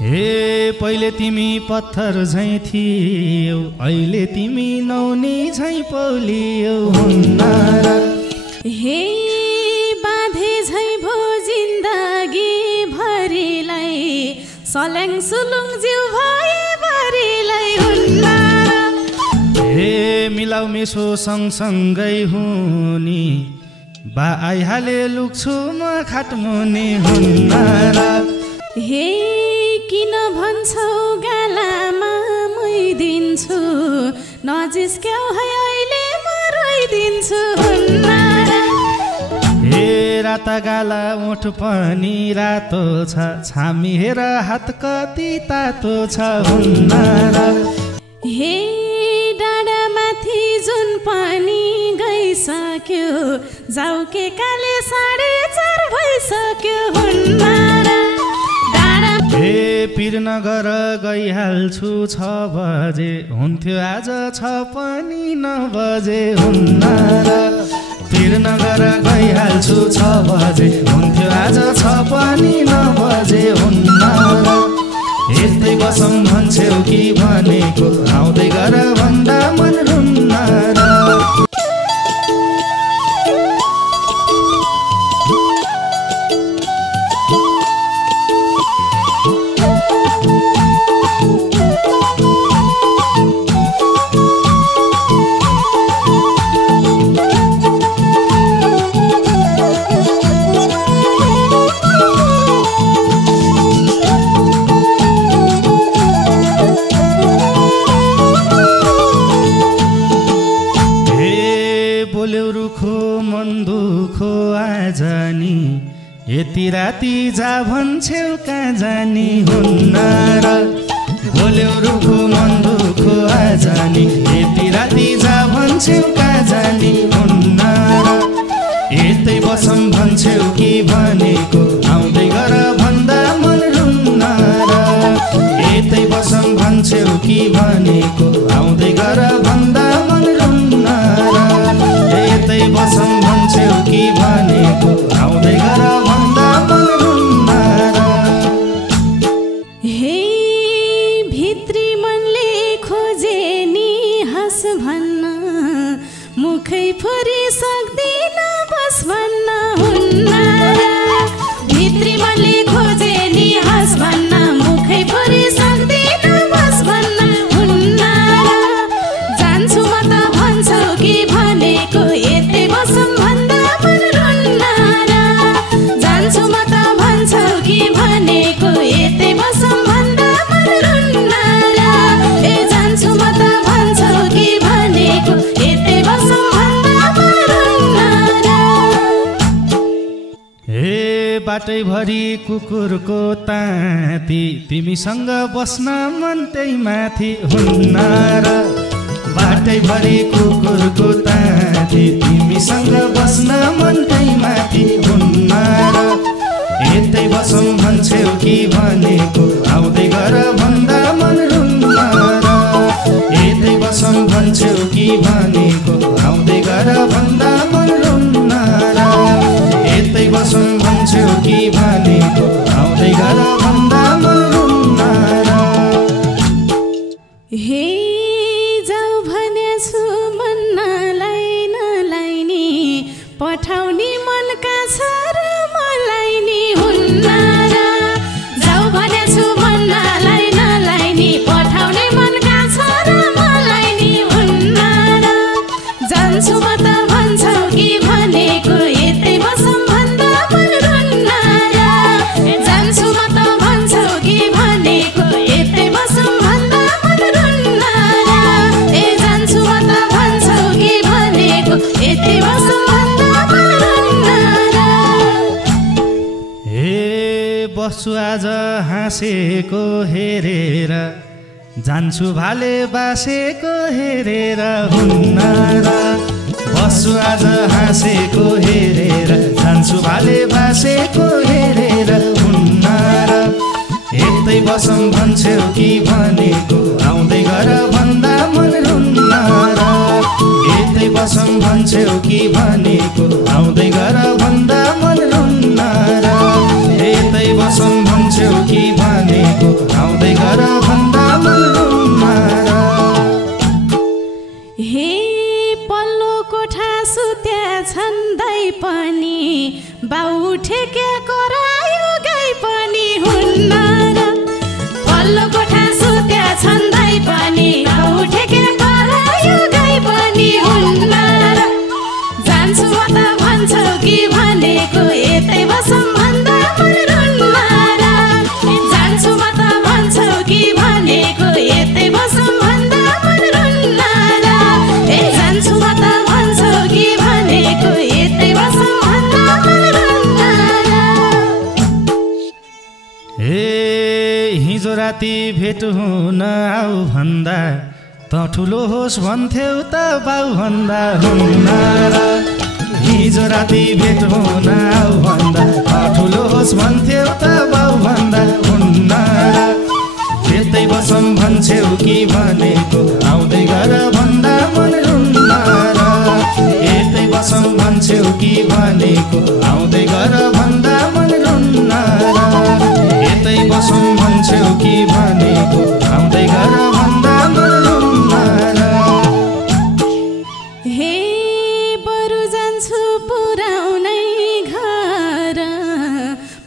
हे पहिले तिमी पत्थर झैं थियौ, अहिले तिमी नौनी झैं पौलियौ हुन्न र। हे बाँधे झैं भो जिन्दगी भरिलाई, सल्याङ सुलुङ जिउ भए भरिलाई हुन्न र। हे मिलाउ मिसो सँगसँगै हुनी, बा आइहाले लुक्छु म खाटमुनि हुन्न र। हे किन भन्छौ गालामा मुइदिन्छु, नजिस्क्याउ है अहिले म रोइदिन्छु हुन्न र। हे राता गाला ओठ पनि रातो छ, छामी हेर हात कति तातो छ हुन्न र। हे डाँडामाथि जुन पनि गइसक्यो, जाउ के काले 4:30 भइसक्यो हुन्न र। हे पिरनगर गइहाल्छु 6 बजे, हुन्थ्यो आज 6 पनि 9 बजे हुन्न र। पिरनगर गइहाल्छु 6 बजे, हुन्थ्यो आज 6 पनि 9 बजे हुन्न र। यस्तै बसौँ भन्छौ कि भनेको, आउँदै गर भन्दा मन रुन्न र। यति राति जा भन्छौ कहाँ जानी हुन्न र। बोल्यौ रुखो मन दुखो आजानी, यति राति जा भन्छौ कहाँ जानी हुन्न र। यतै बसौँ भन्छौ कि भनेको, आउँदै गर भन्दा मन रुन्न र। यतै बसौँ भन्छौ कि भनेको, आउँदै गर भन्दा मन रुन्न र। यतै बसौँ भन्छौ कि भनेको, आउँदै गर भन्दा मन रुन्न र। हे भित्री मनले खोजे नि हस भन्न, मुखै फुरी सक्दिन बस भन्न हुन्न र। भित्री मनले खोजे नि हस भन्न, मुखै फुरी सक्दिन बस भन्न हुन्न र। जान्छु म त भन्छौ कि भनेको, यतै बसौँ भन्दा मन रुन्न र। जान्छु म त भन्छौ कि भनेको, यतै बसौँ भन्दा मन रुन्न र। ए जान्छु म त भन्छौ कि भनेको, यतै बसौँ भन्दा मन रुन्न र। हे बाटैभरि कुकुरको ताती, तिमीसँग बस्न मन त्यही माथि हुन्न र। बाटैभरि कुकुरको ताती, तिमीसँग बस्न मन त्यही माथि हुन्न र। यतै बसौँ भन्छौ कि भनेको, आउँदै गर भन्दा मन रुन्न र। यतै बसौँ भन्छौ कि भनेको, आउँदै गर भन्दा मन रुन्न र। यतै बसौँ भन्छौ कि भनेको, आउँदै गर भन्दा मन रुन्न र। हे जाऊ भनेछु मन नलाई नि, पठाउने मनका छ र मलाई नि हुन्न र। जाऊ भनेछु मन नलाई नि, पठाउने मनका छ र मलाई नि हुन्न र। जान्छु म त भन्छौ कि भनेको, यतै बसौँ भन्दा मन रुन्न र। जान्छु म त भन्छौ कि भनेको, यतै बसौँ भन्दा मन रुन्न र। ए जान्छु म त भन्छौ कि भनेको, यतै बसौँ भन्दा मन रुन्न र। हे बस्छु आज हाँसेको हेरेर, जान्छु भाले बासेको हेरेर हुन्न र। बस्छु आज हाँसेको हेरेर, जान्छु भाले बासेको हेरेर हुन्न र। यतै बसौँ भन्छौ कि भनेको, आउँदै गर भन्दा मन रुन्न र। यतै बसौँ भन्छौ कि भनेको, आउँदै गर भन्दा मन रुन्न र। यतै बसौँ भन्छौ कि भनेको, हिजो राति भेट हुन आऊ भन्दा त ठुलो होस् भन्थ्यौ त बाउ भन्दा हुन्न र हिजो राति भेट हुन आऊ भन्दा त ठुलो होस् भन्थ्यौ त बाउ भन्दा हुन्न र यतै बसौँ भन्छौ कि भनेको आउँदै गर भन्दा मन रुन्न र यतै बसौँ भन्छौ कि भनेको आउँदै गर भन्दा मन रुन्न र यतै बसौँ भन्छौ कि भनेको आउँदै गर भन्दा मन रुन्न र हे बरु जान्छु पुराउनै घर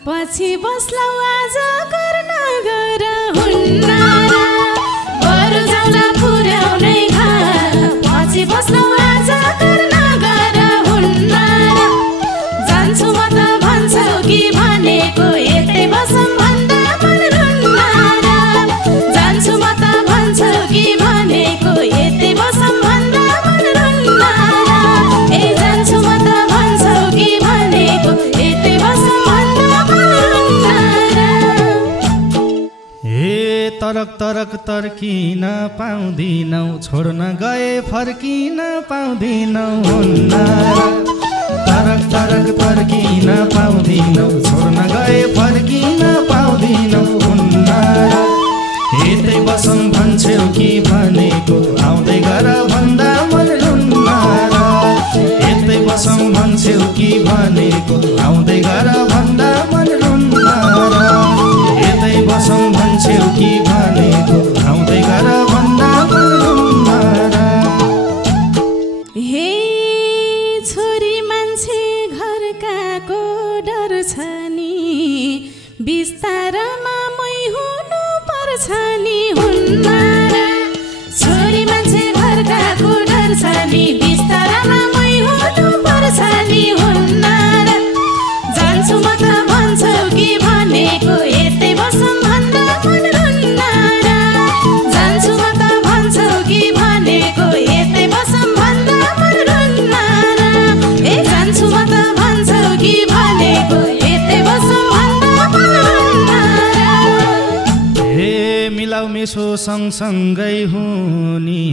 पछि बस्लौ आज गर्न गर हुन्न र बरु जाउँला पुराउनै घर पछि बस्लौ आज गर्न गर हुन्न र जान्छु म त भन्छौ कि भनेको यतै बसौँ भन्दा मन रुन्न र जान्छु म त भन्छौ कि भनेको यतै बसौँ भन्दा मन रुन्न र ए जान्छु म त भन्छौ कि भनेको यतै बसौँ भन्दा मन रुन्न र हे तरक तरक तर्किन पाउँदिनौ छोड्न गए फर्किन पाउँदिनौ हुन्न र तरक तरक तर्किन पाउँदिनौ छोड्न गए फर्किन पाउँदिनौ हुन्न र यतै बसौँ भन्छौ कि भनेको आउँदै गर भन्दा मन रुन्न र यतै बसौँ भन्छौ कि भनेको आउँदै गर भन्दा मन रुन्न र यतै बसौँ भन्छौ कि भनेको आउँदै गर भन्दा मन रुन्न र हे छोरी मान्छे घरकाको डर छ नि बिस्तारमा मै हुनु पर्छ नि हुन्न र छोरी मान्छे घरकाको डर छ नि बिस्तारमा मै हुनु पर्छ नि हुन्न र जान्छु म त भन्छौ कि भनेको यतै बसौँ भन्दा मन रुन्न र जान्छु म त भन्छौ कि भनेको यतै बसौँ भन्दा मन रुन्न र ए जान्छु म त भन्छौ कि भनेको यतै बसौँ भन्दा मन रुन्न र हे मिलाउ मेसो सँगसँगै हुनी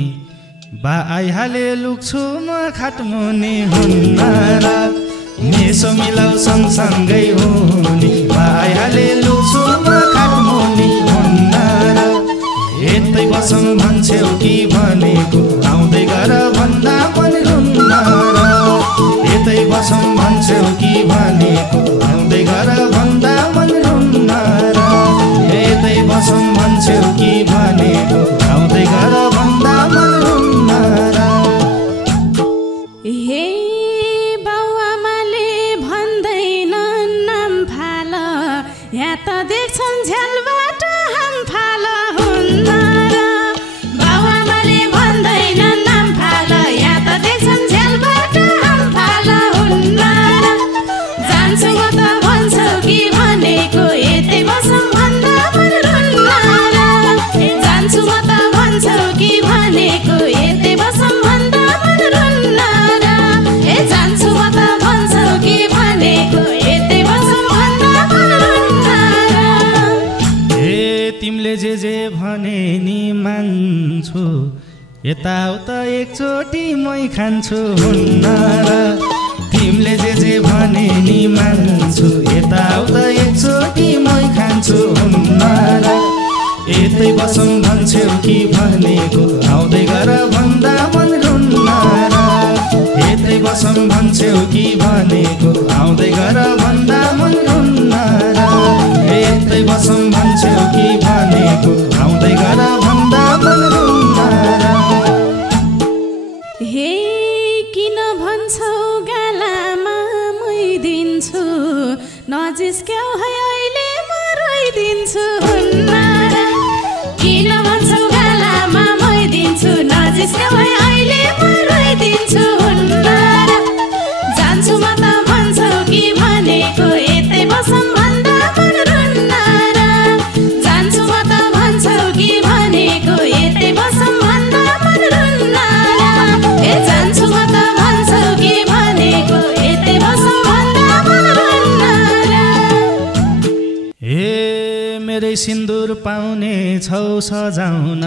बा आइहाले लुक्छु म खाटमुनि हुन्न र मेसो मिलाउ सँगसँगै हुनी बा आइहाले लुक्छु म खाटमुनि हुन्न र यतै बसौँ भन्छौ कि भनेको आउँदै गर भन्दा मन रुन्न र यतै बसौँ भन्छौ कि भनेको आउँदै गर भन्दा मन रुन्न र यतै बसौँ भन्छौ कि भनेको आउँदै गर भन्दा मन रुन्न र हे बाउआमाले भन्दैनन् नाम फाल या त देख्छन् झ्यालबाट हाम फाल हुन्न र बाउआमाले भन्दैनन् नाम फाल या त देख्छन् झ्यालबाट हाम फाल हुन्न र जान्छु म त भन्छौ कि भनेको यतै बसौँ भन्दा मन रुन्न र जान्छु म त भन्छौ कि भनेको यतै बसौँ भन्दा मन रुन्न र ए जान्छु म त भन्छौ कि भनेको यतै बसौँ भन्दा मन रुन्न र हे तिमीले जे भने नि मान्छु यताउता एकचोटि मै खान्छु हुन्न र तिमीले जे भने नि मान्छु यताउता एकचोटि मै खान्छु हुन्न र यतै बसौँ भन्छौ कि भनेको आउँदै गर भन्दा मन रुन्न र यतै बसौँ भन्छौ कि भनेको आउँदै गर भन्दा मन रुन्न र यतै बसौँ भन्छौ कि भनेको आउँदै गर भन्दा मन रुन्न र हे किन भन्छौ गालामा मै दिन्छु नजिस्क्याउ है अहिले म रोइदिन्छु हुन्न र किन भन्छौ गालामा मै दिन्छु नजिस्क्याउ है अहिले म रोइदिन्छु हुन्न र जान्छु म त भन्छौ कि भनेको यतै बसौँ भन्दा मन रुन्न र जान्छु म त भन्छौ कि भनेको यतै बसौँ भन्दा मन रुन्न र ए जान्छु म त भन्छौ कि भनेको यतै बसौँ भन्दा मन रुन्न र हे मेरै सिन्दुर सिन्दुर पाउने छौ सजाउन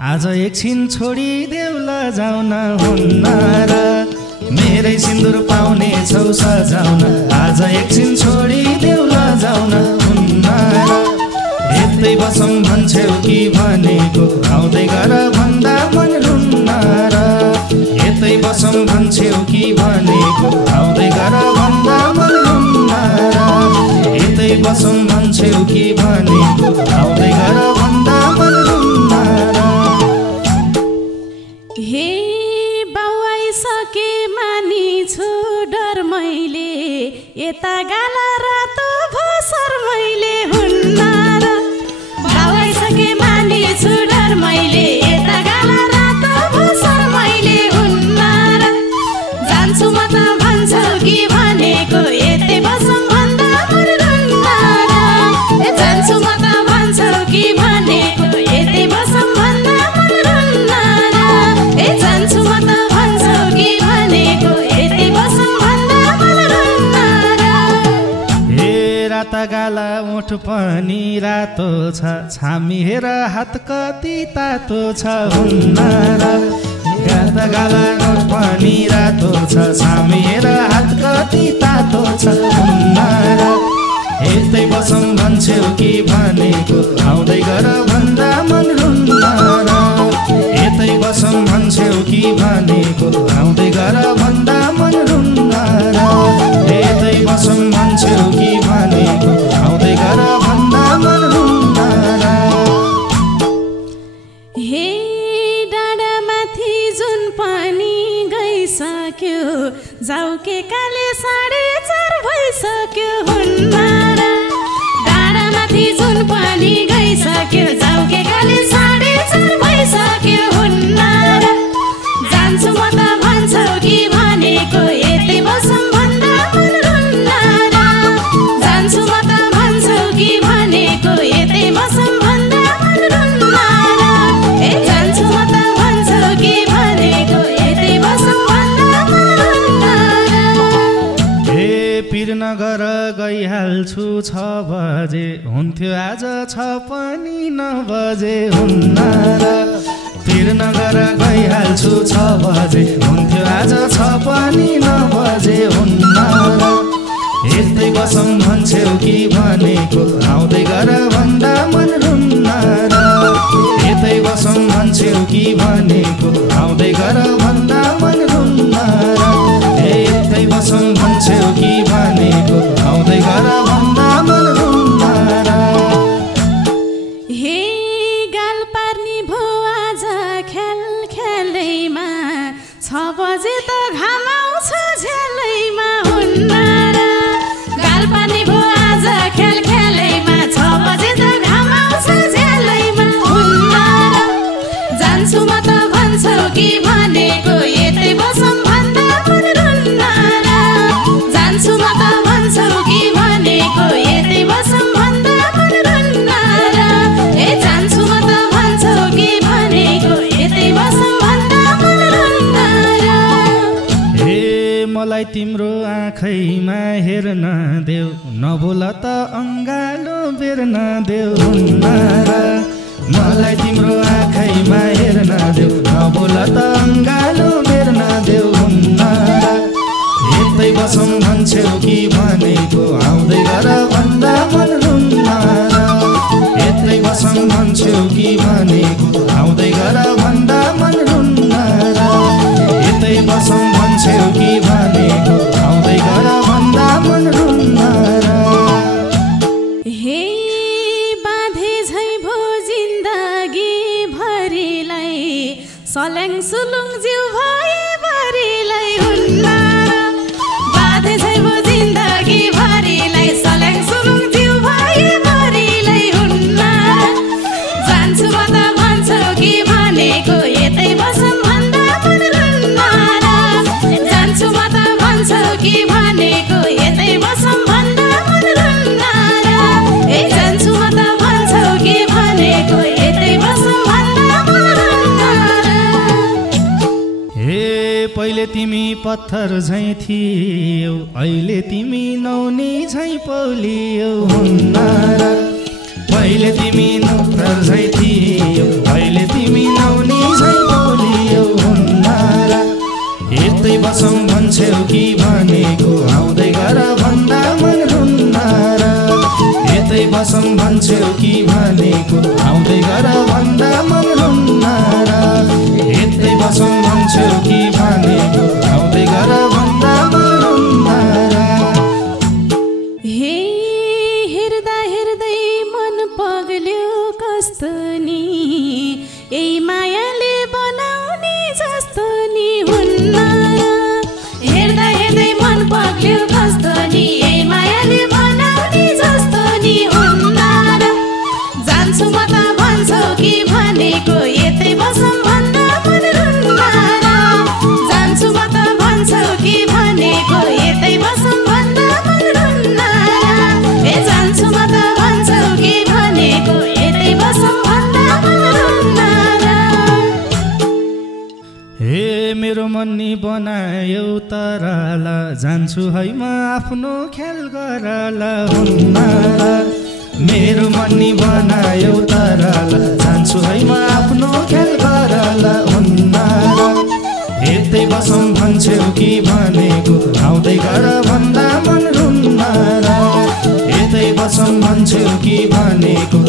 आज एकछिन छोडिदेऊ लजाउन हुन्न र मेरै सिन्दुर पाउने छौ सजाउन आज एकछिन छोडिदेऊ लजाउन हुन्न र यतै बसौँ भन्छौ कि भनेको आउँदै गर भन्दा मन रुन्न र यतै बसौँ भन्छौ कि भनेको आउँदै गर भन्दा मन रुन्न र यतै बसौँ भन्छौ कि भनेको आउँदै गर भन्दा मन रुन्न र हे बाउआई सके मानिछु डर मैले यता गाला रातो भोसर मैले हुन्न र बाउआई सके मानिछु डर मैले यता गाला रातो भोसर मैले हुन्न र जान्छु म त भन्छौ कि भनेको यतै बसौँ भन्दा मन रुन्न र जान्छु म त भन्छौ कि भनेको यतै बसौँ भन्दा मन रुन्न र जान्छु म त भन्छौ कि भनेको यतै बसौँ भन्दा मन रुन्न र हे राता गाला ओठ पनि रातो छ छामी हेर हात कति तातो छ हुन्न र राता गाला ओठ पनि रातो छ छामी हेर हात कति तातो छ हुन्न र यतै बसौँ भन्छौ कि भनेको आउँदै गर भन्दा मन रुन्न र यतै बसौँ भन्छौ कि भनेको आउँदै गर भन्दा मन रुन्न र यतै बसौँ भन्छौ कि भनेको आउँदै गर भन्दा मन रुन्न र हे डाँडामाथि जुन पनि गइसक्यो जाऊ के काले 4:30 भइसक्यो हुन्न र डाँडामाथि जुन पनि गइसक्यो जाऊ के काले 4:30 भइसक्यो हुन्न र जान्छु म त भन्छौ कि भनेको यतै बसौँ भन्दा मन रुन्न र जान्छु म त भन्छौ कि भनेको यतै बसौँ भन्दा मन रुन्न र जान्छु म त भन्छौ कि भनेको यतै बसौँ भन्दा मन रुन्न र हे पिरनगर गइहाल्छु 6 बजे हुन्थ्यो आज 6 पनि 9 बजे हुन्न र पिरनगर गइहाल्छु 6 बजे हुन्थ्यो आज 6 पनि 9 बजे हुन्न र यतै बसौँ भन्छौ कि भनेको आउँदै गर भन्दा मन रुन्न र यतै बसौँ भन्छौ कि भनेको आउँदै गर भन्दा मन रुन्न र यतै बसौँ भन्छौ कि भनेको आउँदै गर भन्दा मन रुन्न र हे गाल पार्ने भो आज खेल खेलैमा 6 बजे त घाम आउँछ झेलैमा हुन्न र गाल पार्ने भो आज खेल खेलैमा 6 बजे त घाम आउँछ झेलैमा हुन्न र जान्छु म त भन्छौ कि भनेको यतै बसौँ भन्दा मन रुन्न र जान्छु म त भन्छौ कि भनेको यतै बसौँ भन्दा मन रुन्न र जान्छु म त भन्छौ कि भनेको यतै बसौँ भन्दा मन रुन्न र हे मलाई तिम्रो आँखैमा हेर्न देऊ नबोल त अङ्गालो बेर्न देऊ हुन्न र मलाई तिम्रो आँखैमा हेर्न देऊ नबोल त अङ्गालो बेर्न देऊ हुन्न र यतै बसौँ भन्छौ कि भनेको आउँदै गर भन्दा मन रुन्न र यतै बसौँ भन्छौ कि भनेको आउँदै गर भन्दा मन रुन्न र यतै बसौँ भन्छौ कि भनेको आउँदै गर भन्दा मन रुन्न र हे बाँधे झै भो जिन्दगी भरिलाई सल्याङ सुलुङ जिउ भए भरिलाई हुन्न र बाँधे झै भो जिन्दगी भरिलाई सल्याङ सुलुङ जिउ भए भरिलाई हुन्न र जान्छु म त भन्छौ कि भनेको यतै बसौँ भन्दा मन रुन्न र जान्छु म त भन्छौ कि भनेको यतै बसौँ भन्दा मन रुन्न र जान्छु म त भन्छौ कि भनेको यतै बसौँ भन्दा मन रुन्न र हे पहिले तिमी पत्थर झैँ थियौ अहिले तिमी नौनी झैँ पौलियौ हुन्न र पहिले तिमी नौकर झै थियौ अहिले तिमी नौनी झै बोलियौ हुन्न र यतै बसौँ भन्छौ कि भनेको आउँदै गर भन्दा मन रुन्न र यतै बसौँ भन्छौ कि भनेको आउँदै गर भन्दा मन रुन्न र यतै बसौँ भन्छौ कि भनेको आउँदै गर भन्दा मन रुन्न र हे हेर्दा हेर्दै मन पग्ल्यो कस्तो नि यही मायाले बनाउने जस्तो नि हुन्न र हेर्दा हेर्दै मन पग्ल्यो कस्तो नि यही मायाले बनाउने जस्तो नि हुन्न र जान्छु म त भन्छौ कि भनेको यतै बसौँ भन्दा मन रुन्न र जान्छु म त भन्छौ कि भनेको यतै बसौँ भन्दा मन रुन्न र ए जान्छु म त भन्छौ कि भनेको यतै बसौँ भन्दा मन रुन्न र हे मेरो मन नि बनायौ तरल जान्छु है म आफ्नो ख्याल गरल हुन्न र मेरो मन नि बनायौ तरल जान्छु है म आफ्नो ख्याल गरल हुन्न र यतै बसौँ भन्छौ कि भनेको आउँदै गर भन्दा मन रुन्न र यतै बसौँ भन्छौ कि भनेको